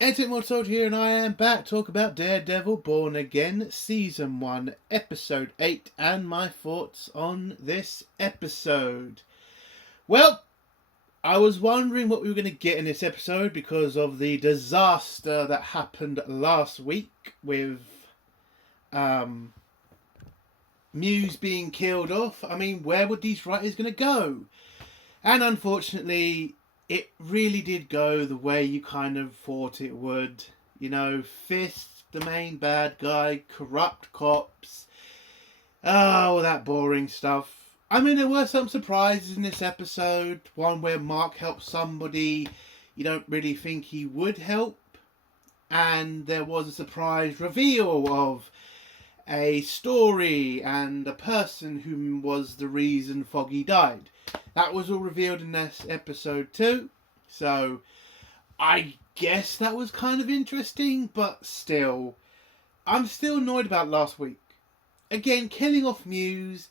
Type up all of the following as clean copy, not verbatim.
Entertainment Soldier here, and I am back to talk about Daredevil Born Again, Season 1, Episode 8, and my thoughts on this episode. Well, I was wondering what we were going to get in this episode because of the disaster that happened last week with Muse being killed off. I mean, where would these writers going to go? And unfortunately, it really did go the way you kind of thought it would. You know, Fist, the main bad guy, corrupt cops. Oh, that boring stuff. I mean, there were some surprises in this episode. One where Mark helped somebody you don't really think he would help. And there was a surprise reveal of a story and a person who was the reason Foggy died. That was all revealed in this episode too. So I guess that was kind of interesting, but still, I'm still annoyed about last week. Again, killing off Muse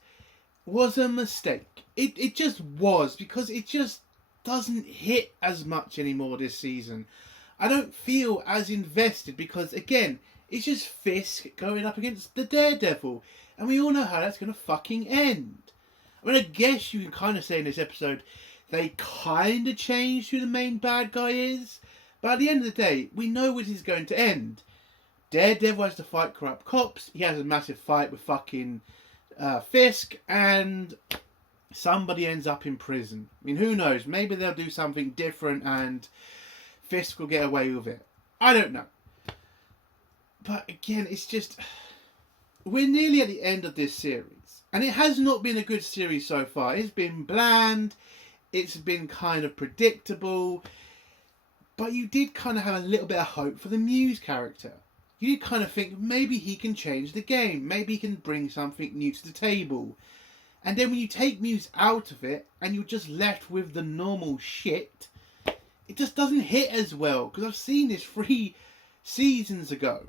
was a mistake. It just was, because it just doesn't hit as much anymore this season. I don't feel as invested because, again, it's just Fisk going up against the Daredevil. And we all know how that's going to fucking end. I mean, I guess you can kind of say in this episode they kind of changed who the main bad guy is. But at the end of the day, we know where this is going to end. Daredevil has to fight corrupt cops. He has a massive fight with fucking Fisk. And somebody ends up in prison. I mean, who knows? Maybe they'll do something different and Fisk will get away with it. I don't know. But again, it's just... we're nearly at the end of this series. And it has not been a good series so far. It's been bland. It's been kind of predictable. But you did kind of have a little bit of hope for the Muse character. You did kind of think maybe he can change the game. Maybe he can bring something new to the table. And then when you take Muse out of it and you're just left with the normal shit, it just doesn't hit as well. Because I've seen this 3 seasons ago.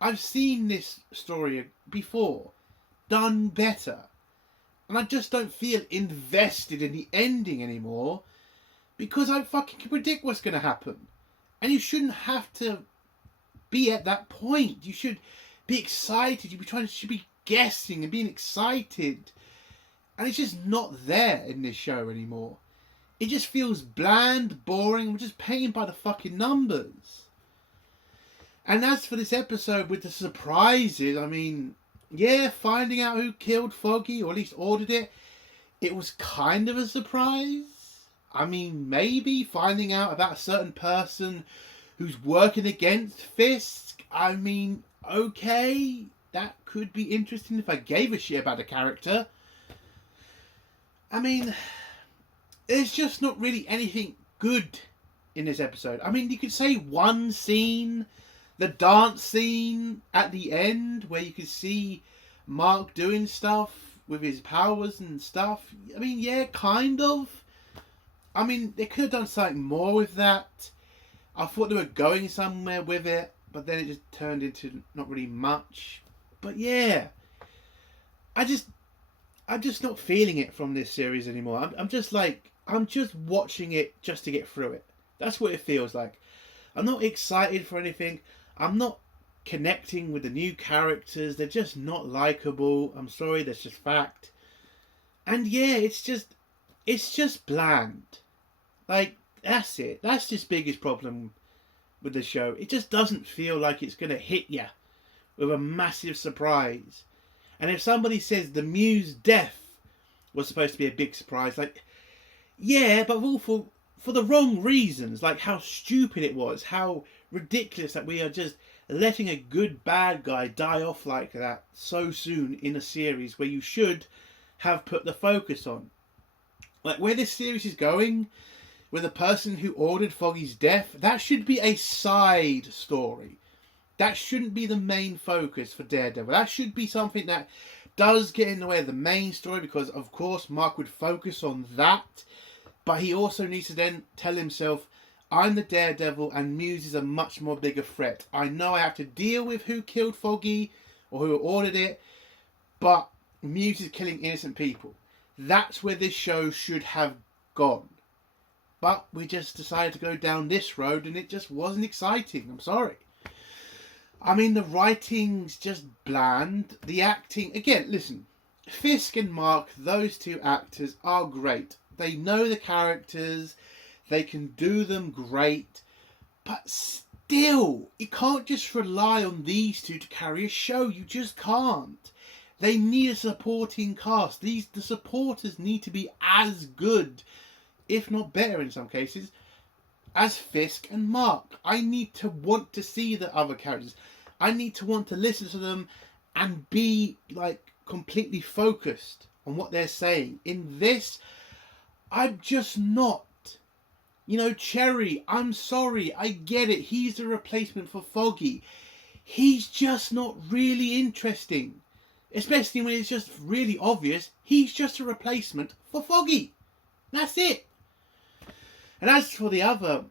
I've seen this story before, done better. And I just don't feel invested in the ending anymore because I fucking can predict what's going to happen. And you shouldn't have to be at that point. You should be excited. Should be guessing and being excited. And it's just not there in this show anymore. It just feels bland, boring. We're just paying by the fucking numbers. And as for this episode with the surprises, I mean, yeah, finding out who killed Foggy, or at least ordered it, it was kind of a surprise. I mean, maybe finding out about a certain person who's working against Fisk. I mean, okay, that could be interesting if I gave a shit about the character. I mean, there's just not really anything good in this episode. I mean, you could say one scene... the dance scene at the end where you could see Mark doing stuff with his powers and stuff. I mean, yeah, kind of. I mean, they could have done something more with that. I thought they were going somewhere with it, but then it just turned into not really much. But yeah, I'm just not feeling it from this series anymore. I'm just watching it just to get through it. That's what it feels like. I'm not excited for anything. I'm not connecting with the new characters. They're just not likable. I'm sorry, that's just fact. And yeah, it's just bland. Like, that's it. That's just biggest problem with the show. It just doesn't feel like it's going to hit you with a massive surprise. And if somebody says the Muse death was supposed to be a big surprise, like, yeah, but all for the wrong reasons. Like how stupid it was, how ridiculous that we are just letting a good bad guy die off like that so soon in a series where you should have put the focus on. Like where this series is going, with the person who ordered Foggy's death, that should be a side story. That shouldn't be the main focus for Daredevil. That should be something that does get in the way of the main story because, of course, Mark would focus on that. But he also needs to then tell himself, I'm the Daredevil and Muse is a much more bigger threat. I know I have to deal with who killed Foggy or who ordered it, but Muse is killing innocent people. That's where this show should have gone. But we just decided to go down this road and it just wasn't exciting. I'm sorry. I mean, the writing's just bland. The acting, again, listen, Fisk and Mark, those two actors are great. They know the characters, they can do them great, but still, you can't just rely on these two to carry a show. You just can't. They need a supporting cast. The supporters need to be as good, if not better in some cases, as Fisk and Mark. I need to want to see the other characters. I need to want to listen to them and be like completely focused on what they're saying. In this, I'm just not. You know, Cherry, I'm sorry, I get it. He's a replacement for Foggy. He's just not really interesting. Especially when it's just really obvious he's just a replacement for Foggy. That's it. And as for the other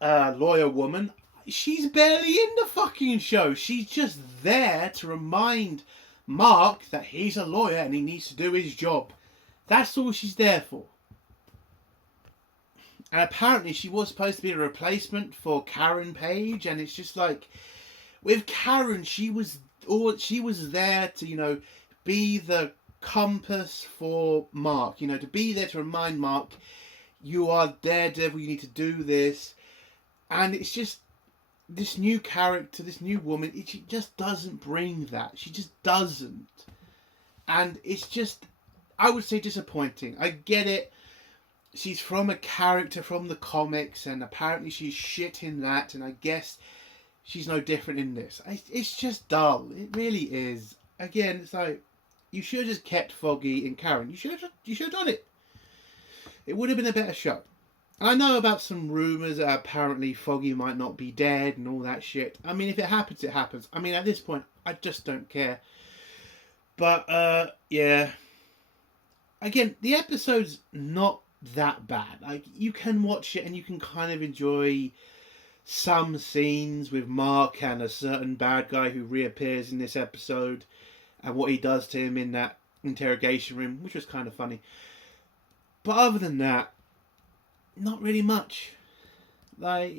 lawyer woman, she's barely in the fucking show. She's just there to remind Mark that he's a lawyer and he needs to do his job. That's all she's there for. And apparently she was supposed to be a replacement for Karen Page, and it's just like, with Karen, she was there to, you know, be the compass for Mark, you know, to be there to remind Mark, you are Daredevil, you need to do this. And it's just, this new character, this new woman, she just doesn't bring that. She just doesn't. And it's just, I would say, disappointing. I get it. She's from a character from the comics, and apparently she's shit in that, and I guess she's no different in this. It's just dull. It really is. Again, it's like, you should have just kept Foggy and Karen. You should have done it. It would have been a better show. I know about some rumours that apparently Foggy might not be dead and all that shit. I mean, if it happens, it happens. I mean, at this point, I just don't care. But, yeah. Again, the episode's not that bad. Like, you can watch it and you can kind of enjoy some scenes with Mark and a certain bad guy who reappears in this episode and what he does to him in that interrogation room, which was kind of funny. But other than that, not really much. Like,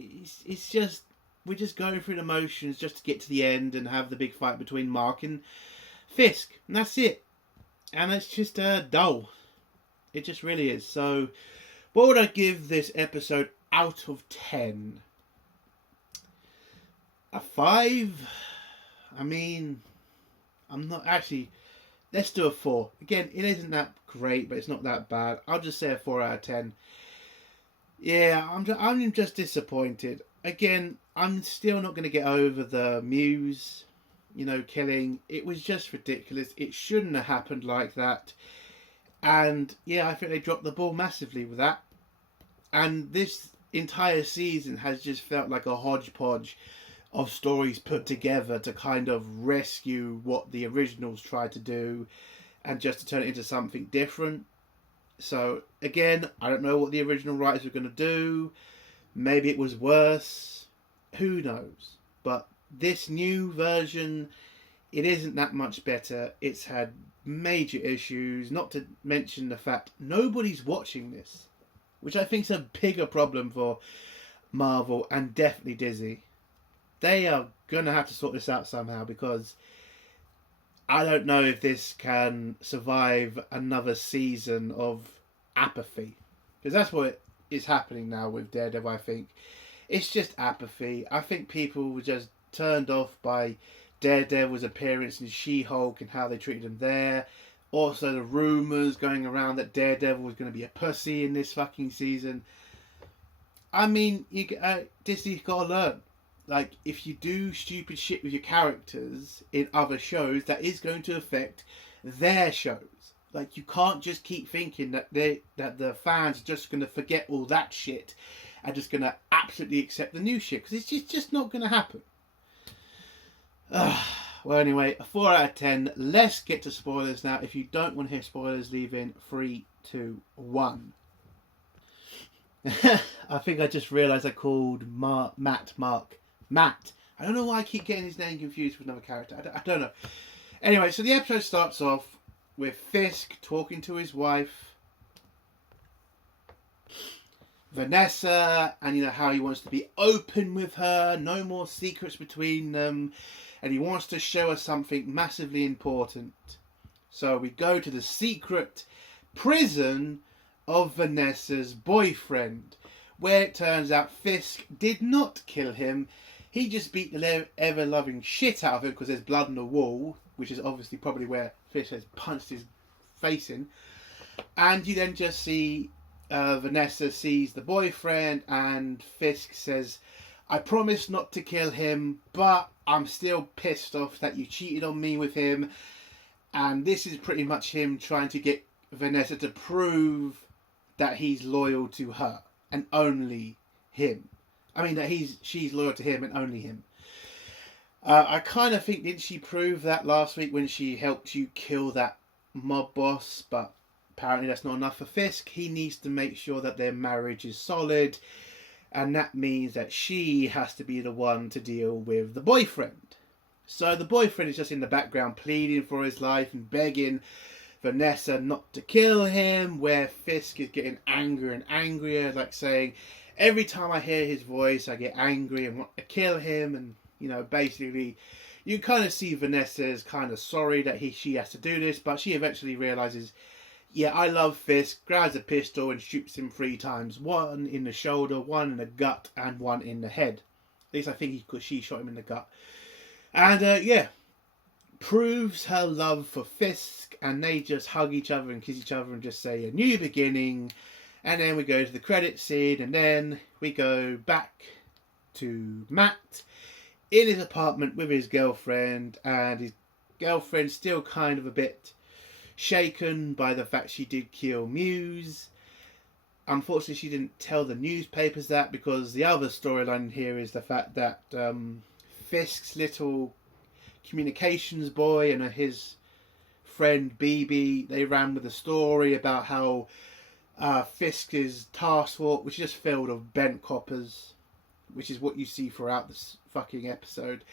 it's just, we're just going through the motions just to get to the end and have the big fight between Mark and Fisk, and that's it. And it's just dull. It just really is. So, what would I give this episode out of 10? A 5? I mean, I'm not actually. Let's do a 4. Again, it isn't that great, but it's not that bad. I'll just say a 4 out of 10. Yeah, I'm just disappointed. Again, I'm still not going to get over the Muse, you know, killing. It was just ridiculous. It shouldn't have happened like that. And yeah, I think they dropped the ball massively with that. And this entire season has just felt like a hodgepodge of stories put together to kind of rescue what the originals tried to do and just to turn it into something different. So again, I don't know what the original writers were going to do. Maybe it was worse. Who knows? But this new version, it isn't that much better. It's had major issues, not to mention the fact nobody's watching this, which I think is a bigger problem for Marvel and definitely Disney. They are going to have to sort this out somehow, because I don't know if this can survive another season of apathy. Because that's what is happening now with Daredevil, I think. It's just apathy. I think people were just turned off by Daredevil's appearance in She-Hulk and how they treated him there. Also the rumours going around that Daredevil was going to be a pussy in this fucking season. I mean, Disney's got to learn. Like, if you do stupid shit with your characters in other shows, that is going to affect their shows. Like, you can't just keep thinking that the fans are just going to forget all that shit and just going to absolutely accept the new shit, because it's just not going to happen. Well, anyway, a 4 out of 10. Let's get to spoilers now. If you don't want to hear spoilers, leave in 3, 2, 1. I think I just realised I called Matt Mark. Matt. I don't know why I keep getting his name confused with another character. I don't know. Anyway, so the episode starts off with Fisk talking to his wife. Vanessa, and how he wants to be open with her, no more secrets between them, and he wants to show us something massively important. So we go to the secret prison of Vanessa's boyfriend, where it turns out Fisk did not kill him. He just beat the ever-loving shit out of him because there's blood on the wall, which is obviously probably where Fisk has punched his face in. And you then just see Vanessa sees the boyfriend, and Fisk says, I promised not to kill him, but I'm still pissed off that you cheated on me with him. And this is pretty much him trying to get Vanessa to prove that he's loyal to her and only him. I mean, that she's loyal to him and only him. I kind of think, didn't she prove that last week when she helped you kill that mob boss? But apparently that's not enough for Fisk. He needs to make sure that their marriage is solid, and that means that she has to be the one to deal with the boyfriend. So the boyfriend is just in the background pleading for his life and begging Vanessa not to kill him, where Fisk is getting angrier and angrier, like saying, every time I hear his voice I get angry and want to kill him. And basically you kind of see Vanessa's kind of sorry that she has to do this, but she eventually realizes, yeah, I love Fisk, grabs a pistol and shoots him 3 times. 1 in the shoulder, 1 in the gut, and 1 in the head. At least I think she shot him in the gut. And proves her love for Fisk, and they just hug each other and kiss each other and just say a new beginning. And then we go to the credit scene, and then we go back to Matt in his apartment with his girlfriend, and his girlfriend's still kind of a bit shaken by the fact she did kill Muse. Unfortunately, she didn't tell the newspapers that, because the other storyline here is the fact that Fisk's little communications boy and his friend BB, they ran with a story about how Fisk's task force, which is just filled of bent coppers, which is what you see throughout this fucking episode,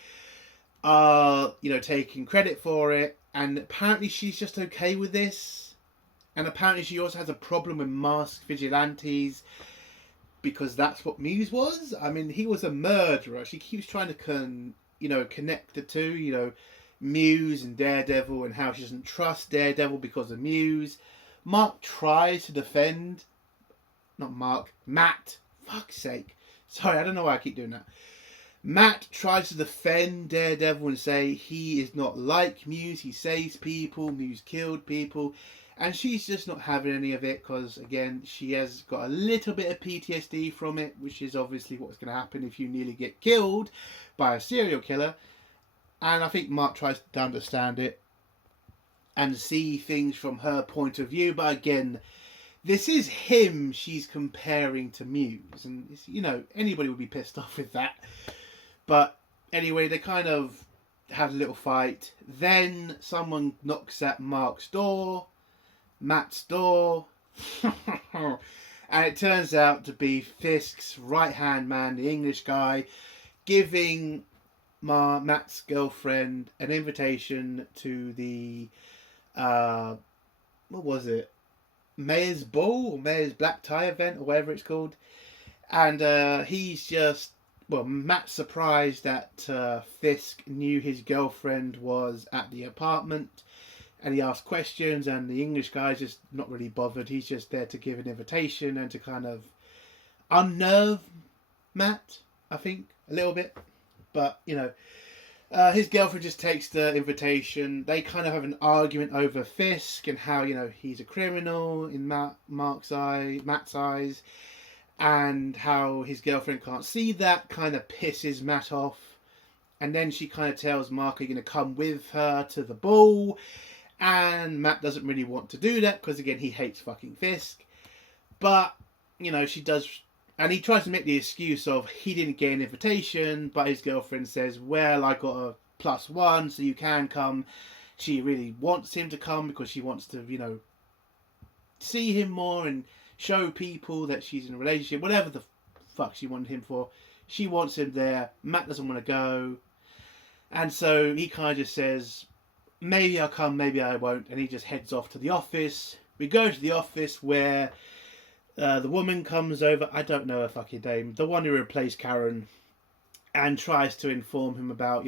taking credit for it. And apparently she's just okay with this. And apparently she also has a problem with masked vigilantes, because that's what Muse was. I mean, he was a murderer. She keeps trying to connect the two, Muse and Daredevil, and how she doesn't trust Daredevil because of Muse. Mark tries to defend, Matt, fuck's sake. Sorry, I don't know why I keep doing that. Matt tries to defend Daredevil and say he is not like Muse. He saves people, Muse killed people. And she's just not having any of it, because, again, she has got a little bit of PTSD from it, which is obviously what's going to happen if you nearly get killed by a serial killer. And I think Mark tries to understand it and see things from her point of view. But again, this is him she's comparing to Muse. And, anybody would be pissed off with that. But anyway, they kind of have a little fight. Then someone knocks at Matt's door. And it turns out to be Fisk's right-hand man, the English guy, giving Matt's girlfriend an invitation to the, Mayor's Ball or Mayor's Black Tie event or whatever it's called. And he's just, Matt's surprised that Fisk knew his girlfriend was at the apartment. And he asks questions, and the English guy's just not really bothered. He's just there to give an invitation and to kind of unnerve Matt, I think, a little bit. But, his girlfriend just takes the invitation. They kind of have an argument over Fisk and how, he's a criminal in Matt's eyes. And how his girlfriend can't see that kind of pisses Matt off. And then she kind of tells Mark, are you going to come with her to the ball? And Matt doesn't really want to do that because, again, he hates fucking Fisk. But, she does. And he tries to make the excuse of he didn't get an invitation. But his girlfriend says, well, I got a +1, so you can come. She really wants him to come because she wants to, see him more and show people that she's in a relationship. Whatever the fuck she wanted him for. She wants him there. Matt doesn't want to go. And so he kind of just says, maybe I'll come, maybe I won't. And he just heads off to the office. We go to the office where The woman comes over, I don't know her fucking name, the one who replaced Karen, and tries to inform him about,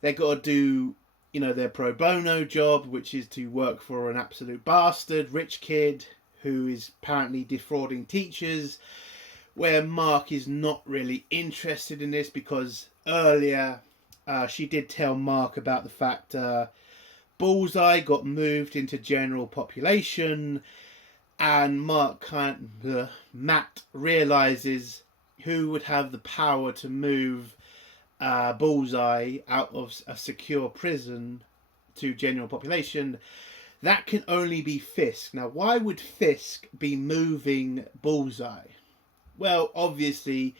they got to do, their pro bono job, which is to work for an absolute bastard rich kid who is apparently defrauding teachers, where Mark is not really interested in this because earlier she did tell Mark about the fact Bullseye got moved into general population, and Matt realizes who would have the power to move Bullseye out of a secure prison to general population. That can only be Fisk. Now, why would Fisk be moving Bullseye? Well, obviously,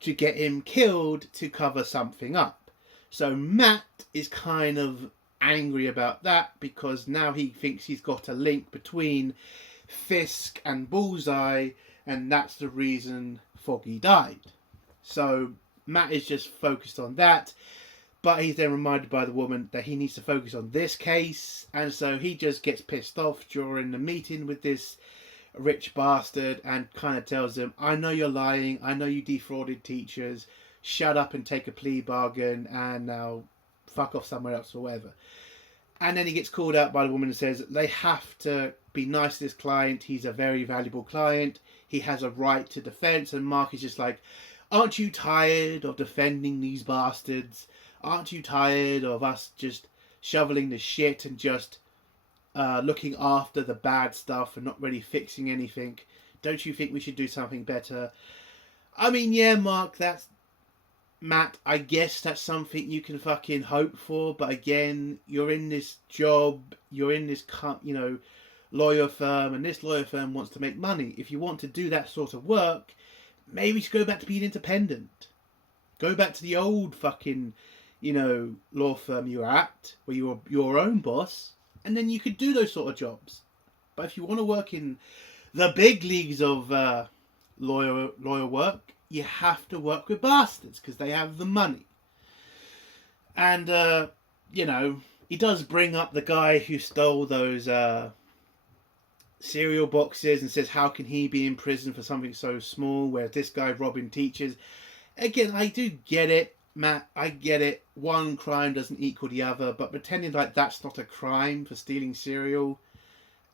to get him killed to cover something up. So Matt is kind of angry about that because now he thinks he's got a link between Fisk and Bullseye, and that's the reason Foggy died. So Matt is just focused on that, but he's then reminded by the woman that he needs to focus on this case, and so he just gets pissed off during the meeting with this rich bastard and kind of tells him, I know you're lying, I know you defrauded teachers, shut up and take a plea bargain and now fuck off somewhere else or whatever. And then he gets called out by the woman and says they have to be nice to this client, he's a very valuable client, he has a right to defense. And Mark is just like, aren't you tired of defending these bastards? Aren't you tired of us just shoveling the shit and just looking after the bad stuff and not really fixing anything? Don't you think we should do something better? I mean, yeah, Mark, that's Matt, I guess that's something you can fucking hope for, but again, you're in this job, you're in this lawyer firm, and this lawyer firm wants to make money. If you want to do that sort of work, maybe you should go back to being independent. Go back to the old fucking, law firm you were at, where you were your own boss, and then you could do those sort of jobs. But if you want to work in the big leagues of lawyer work, you have to work with bastards because they have the money. And, he does bring up the guy who stole those cereal boxes and says, how can he be in prison for something so small, where this guy robbing teachers? Again, I do get it, Matt, I get it. One crime doesn't equal the other, but pretending like that's not a crime for stealing cereal,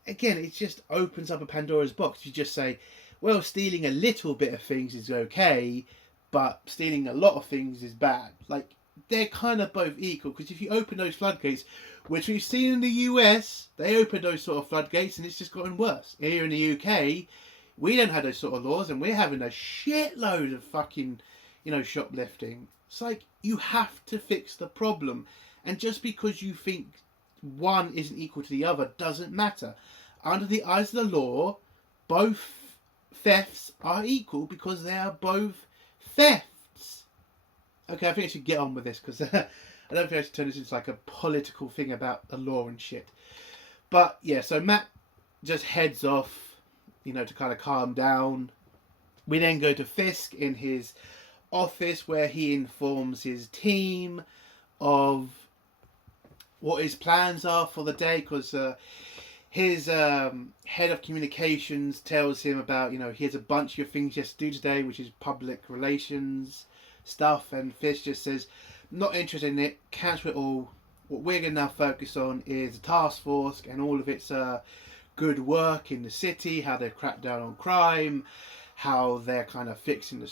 again, it just opens up a Pandora's box. You just say, well, stealing a little bit of things is okay, but stealing a lot of things is bad. Like, they're kind of both equal, because if you open those floodgates, which we've seen in the US, they opened those sort of floodgates and it's just gotten worse. Here in the UK, we don't have those sort of laws, and we're having a shitload of fucking, shoplifting. It's like, you have to fix the problem. And just because you think one isn't equal to the other doesn't matter. Under the eyes of the law, both thefts are equal because they are both thefts. Okay, I think I should get on with this because I don't think I should turn this into like a political thing about the law and shit. But yeah, so Matt just heads off, to kind of calm down. We then go to Fisk in his office where he informs his team of what his plans are for the day, because his head of communications tells him about, he has a bunch of things he has to do today, which is public relations stuff, and Fisk just says, not interested in it, cancel it all. What we're going to now focus on is the task force and all of its good work in the city, how they've cracked down on crime, how they're kind of fixing the,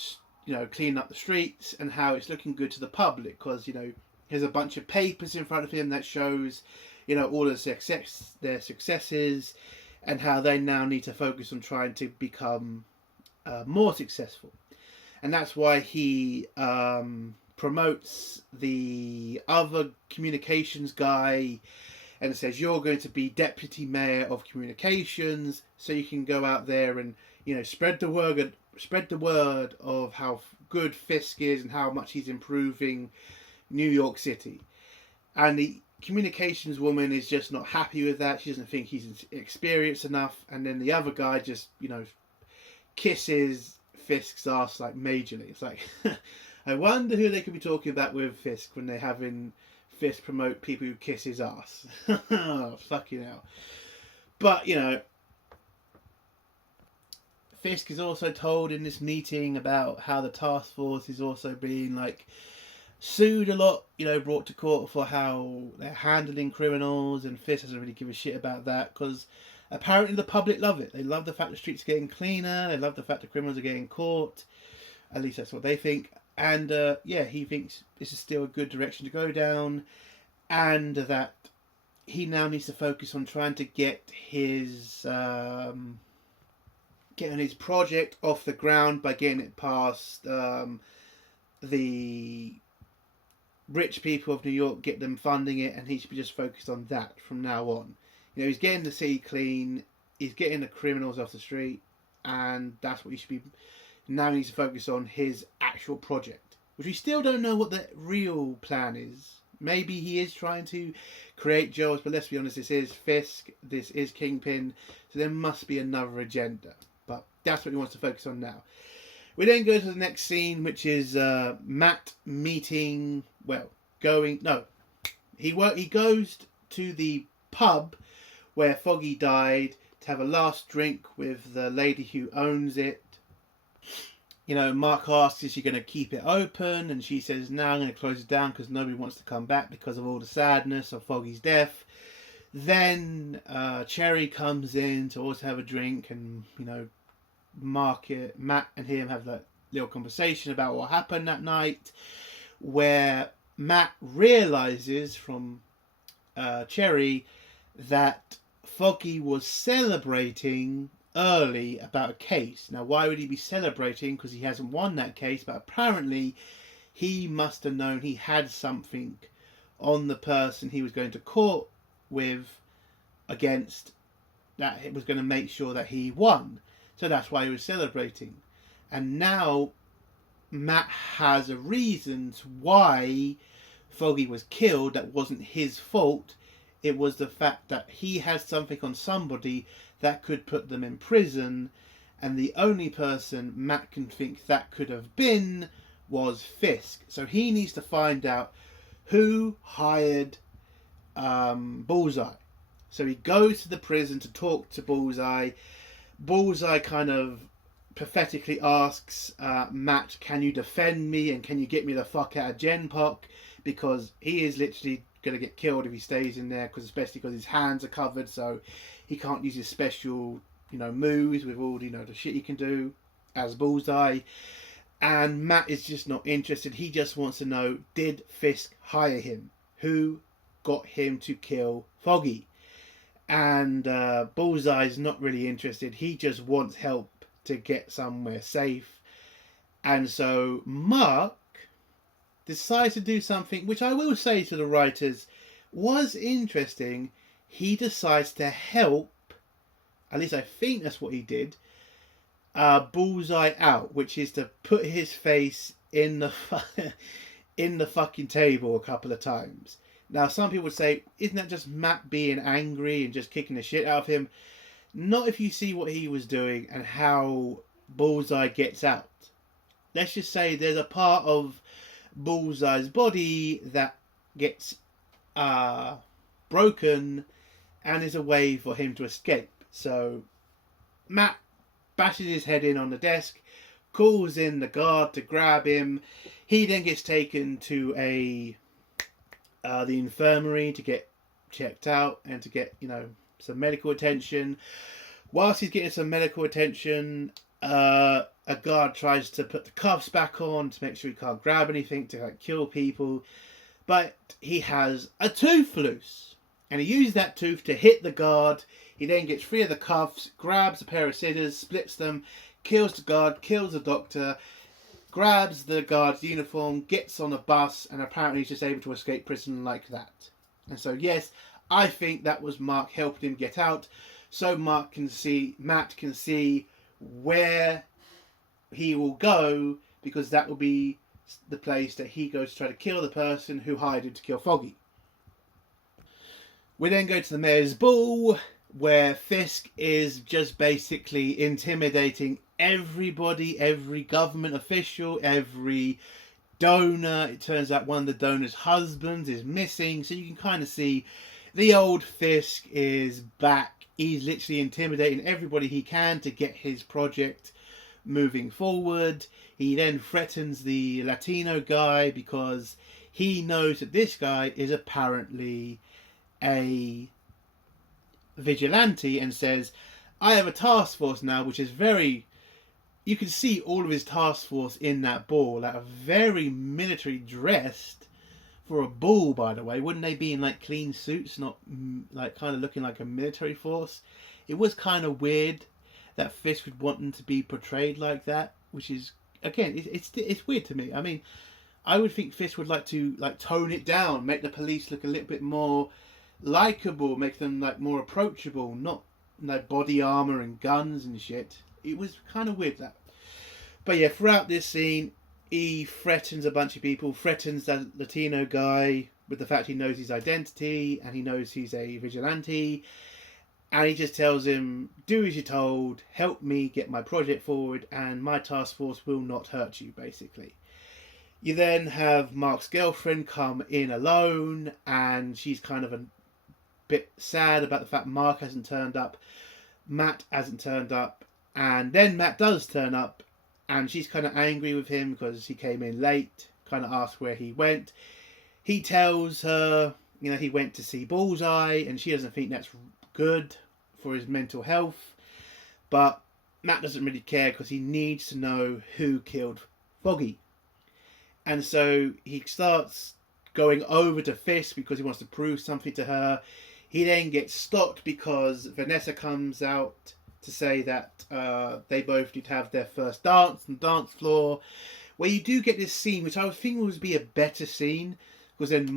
cleaning up the streets, and how it's looking good to the public, because, there's a bunch of papers in front of him that shows, all of their successes, and how they now need to focus on trying to become more successful. And that's why he promotes the other communications guy and says, you're going to be deputy mayor of communications, so you can go out there and, spread the word of how good Fisk is and how much he's improving New York City. And the communications woman is just not happy with that. She doesn't think he's experienced enough. And then the other guy just, kisses Fisk's ass like majorly. It's like, I wonder who they could be talking about with Fisk when they're having Fisk promote people who kiss his ass. Fucking hell. But, Fisk is also told in this meeting about how the task force is also being like sued a lot, brought to court for how they're handling criminals, and Fisk doesn't really give a shit about that because apparently the public love it. They love the fact the streets are getting cleaner. They love the fact the criminals are getting caught. At least that's what they think. And he thinks this is still a good direction to go down, and that he now needs to focus on trying to get his getting his project off the ground by getting it past the rich people of New York, get them funding it, and he should be just focused on that from now on. He's getting the city clean, he's getting the criminals off the street, and that's what he should be. Now he needs to focus on his actual project, which we still don't know what the real plan is. Maybe he is trying to create jobs, but let's be honest, this is Fisk, this is Kingpin, so there must be another agenda. But that's what he wants to focus on now. We then go to the next scene, which is Matt meeting. He goes to the pub where Foggy died to have a last drink with the lady who owns it. Mark asks, is she going to keep it open? And she says, no, I'm going to close it down because nobody wants to come back because of all the sadness of Foggy's death. Then Cherry comes in to also have a drink, and, Matt and him have that little conversation about what happened that night, where Matt realizes from Cherry that Foggy was celebrating early about a case. Now, why would he be celebrating? Because he hasn't won that case, but apparently he must have known he had something on the person he was going to court with against, that it was going to make sure that he won. So that's why he was celebrating. And now Matt has a reason why Foggy was killed that wasn't his fault. It was the fact that he has something on somebody that could put them in prison, and the only person Matt can think that could have been was Fisk. So he needs to find out who hired Bullseye. So he goes to the prison to talk to Bullseye. Bullseye kind of pathetically asks Matt, can you defend me and can you get me the fuck out of Genpok? Because he is literally going to get killed if he stays in there, especially because his hands are covered, so he can't use his special moves with all the shit he can do as Bullseye. And Matt is just not interested. He just wants to know, did Fisk hire him? Who got him to kill Foggy? And Bullseye's not really interested. He just wants help to get somewhere safe. And so Mark decides to do something which I will say to the writers was interesting. He decides to help, at least I think that's what he did, Bullseye out, which is to put his face in the fucking table a couple of times. Now, some people would say, isn't that just Matt being angry and just kicking the shit out of him? Not if you see what he was doing and how Bullseye gets out. Let's just say there's a part of Bullseye's body that gets broken and is a way for him to escape. So Matt bashes his head in on the desk, calls in the guard to grab him. He then gets taken to the infirmary to get checked out and to get some medical attention. Whilst he's getting some medical attention, a guard tries to put the cuffs back on to make sure he can't grab anything to kill people, but he has a tooth loose and he used that tooth to hit the guard. He then gets free of the cuffs, grabs a pair of scissors, splits them, kills the guard, kills the doctor, grabs the guard's uniform, gets on a bus, and apparently he's just able to escape prison like that. And so yes, I think that was Mark helping him get out, so Matt can see where he will go, because that will be the place that he goes to try to kill the person who hired him to kill Foggy. We then go to the mayor's ball, where Fisk is just basically intimidating everybody, every government official, every donor. It turns out one of the donors' husbands is missing, so you can kind of see the old Fisk is back He's literally intimidating everybody he can to get his project moving forward. He then threatens the Latino guy because he knows that this guy is apparently a vigilante, and says, I have a task force now, which is very... You can see all of his task force in that ball, like a very military dressed for a ball, by the way. Wouldn't they be in like clean suits, not like kind of looking like a military force? It was kind of weird that Fisk would want them to be portrayed like that, which is, again, it's weird to me. I mean, I would think Fisk would like to like tone it down, make the police look a little bit more likable, make them like more approachable, not like body armor and guns and shit. It was kind of weird that. But yeah, throughout this scene, he threatens a bunch of people, threatens that Latino guy with the fact he knows his identity and he knows he's a vigilante. And he just tells him, do as you're told, help me get my project forward, and my task force will not hurt you, basically. You then have Mark's girlfriend come in alone, and she's kind of a bit sad about the fact Mark hasn't turned up. Matt hasn't turned up. And then Matt does turn up, and she's kind of angry with him because he came in late, kind of asks where he went. He tells her, you know, he went to see Bullseye, and she doesn't think that's good for his mental health. But Matt doesn't really care because he needs to know who killed Foggy. And so he starts going over to Fisk because he wants to prove something to her. He then gets stopped because Vanessa comes out to say that they both need to have their first dance on the dance floor, where you do get this scene, which I would think would be a better scene, because then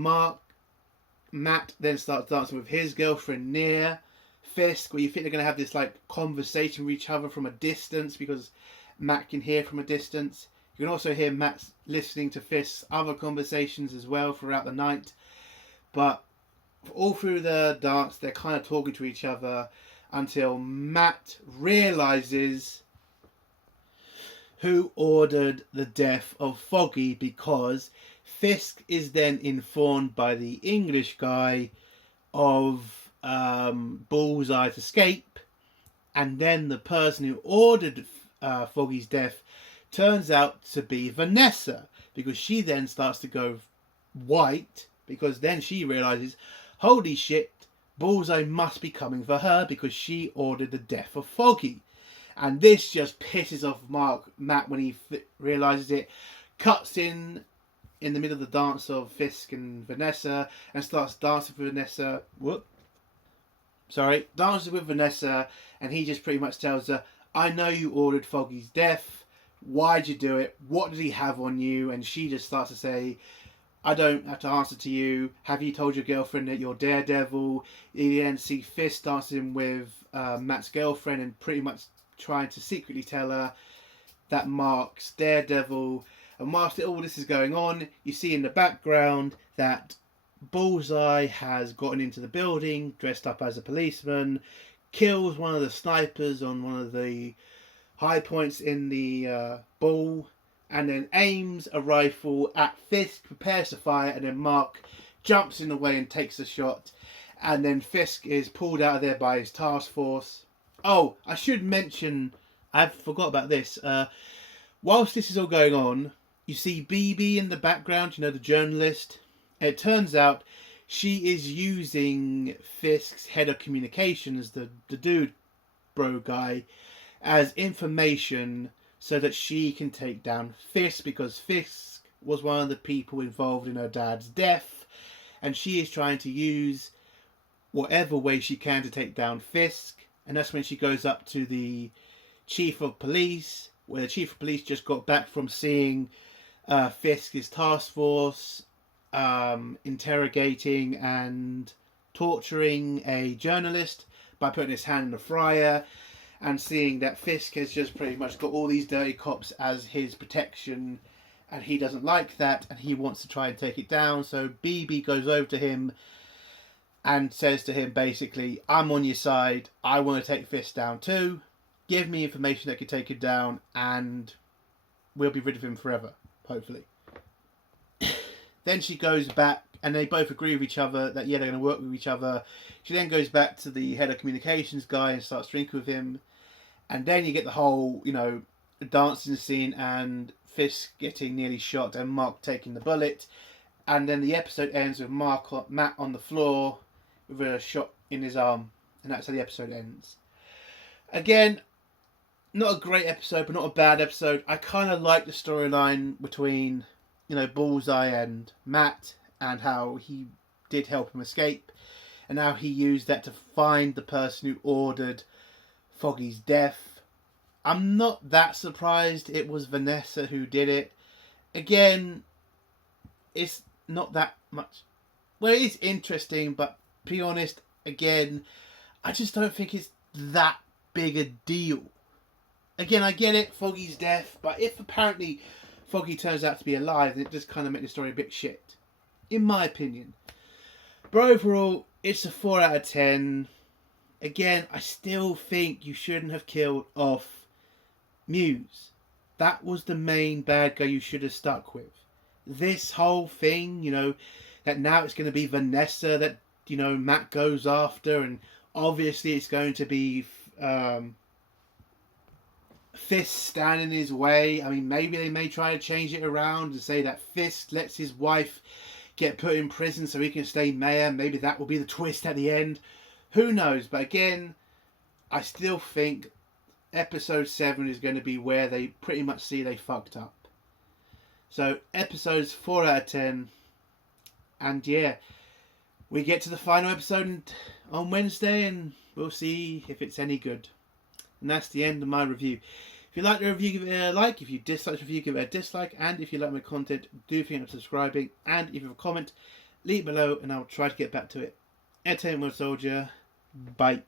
Matt then starts dancing with his girlfriend near Fisk, where you think they're going to have this like conversation with each other from a distance, because Matt can hear from a distance. You can also hear Matt listening to Fisk's other conversations as well throughout the night. But all through the dance, they're kind of talking to each other until Matt realizes who ordered the death of Foggy, because Fisk is then informed by the English guy of Bullseye's escape, and then the person who ordered Foggy's death turns out to be Vanessa, because she then starts to go white, because then she realizes, holy shit, Bullseye must be coming for her because she ordered the death of Foggy. And this just pisses off Matt when he realizes it. Cuts in the middle of the dance of Fisk and Vanessa, and starts dancing with Vanessa. Dances with Vanessa, and he just pretty much tells her, I know you ordered Foggy's death. Why'd you do it? What did he have on you? And she just starts to say, I don't have to answer to you. Have you told your girlfriend that you're Daredevil? You then see Fisk dancing with Matt's girlfriend and pretty much trying to secretly tell her that Mark's Daredevil. And whilst all this is going on, you see in the background that Bullseye has gotten into the building, dressed up as a policeman, kills one of the snipers on one of the high points in the ball, and then aims a rifle at Fisk, prepares to fire, and then Mark jumps in the way and takes a shot. And then Fisk is pulled out of there by his task force. Oh, I should mention, I forgot about this. Whilst this is all going on, you see BB in the background, you know, the journalist. It turns out she is using Fisk's head of communications, the dude bro guy, as information so that she can take down Fisk, because Fisk was one of the people involved in her dad's death, and she is trying to use whatever way she can to take down Fisk. And that's when she goes up to the chief of police, where the chief of police just got back from seeing Fisk's task force interrogating and torturing a journalist by putting his hand in the fryer, and seeing that Fisk has just pretty much got all these dirty cops as his protection, and he doesn't like that, and he wants to try and take it down. So BB goes over to him and says to him basically, I'm on your side, I want to take Fisk down too, give me information that can take it down, and we'll be rid of him forever, hopefully. Then she goes back and they both agree with each other that yeah, they're going to work with each other. She then goes back to the head of communications guy and starts drinking with him, and then you get the whole, you know, dancing scene and Fisk getting nearly shot and Mark taking the bullet, and then the episode ends with Matt on the floor with a shot in his arm, and that's how the episode ends. Again, not a great episode, but not a bad episode. I kind of like the storyline between, you know, Bullseye and Matt, and how he did help him escape, and how he used that to find the person who ordered Foggy's death. I'm not that surprised it was Vanessa who did it. Again, it's not that much. Well, it is interesting, but to be honest, again, I just don't think it's that big a deal. Again, I get it, Foggy's death, but if apparently Foggy turns out to be alive, then it just kind of makes the story a bit shit, in my opinion. But overall, it's a 4 out of 10. Again, I still think you shouldn't have killed off Muse. That was the main bad guy you should have stuck with. This whole thing, you know, that now it's going to be Vanessa that, you know, Matt goes after, and obviously it's going to be Fisk standing in his way. I mean, maybe they may try to change it around and say that Fisk lets his wife get put in prison so he can stay mayor. Maybe that will be the twist at the end. Who knows? But again, I still think episode 7 is going to be where they pretty much see they fucked up. So episodes 4 out of 10. And yeah, we get to the final episode on Wednesday, and we'll see if it's any good. And that's the end of my review. If you like the review, give it a like. If you dislike the review, give it a dislike. And if you like my content, do think of subscribing. And if you have a comment, leave it below and I'll try to get back to it. Entertainment Soldier. Bye.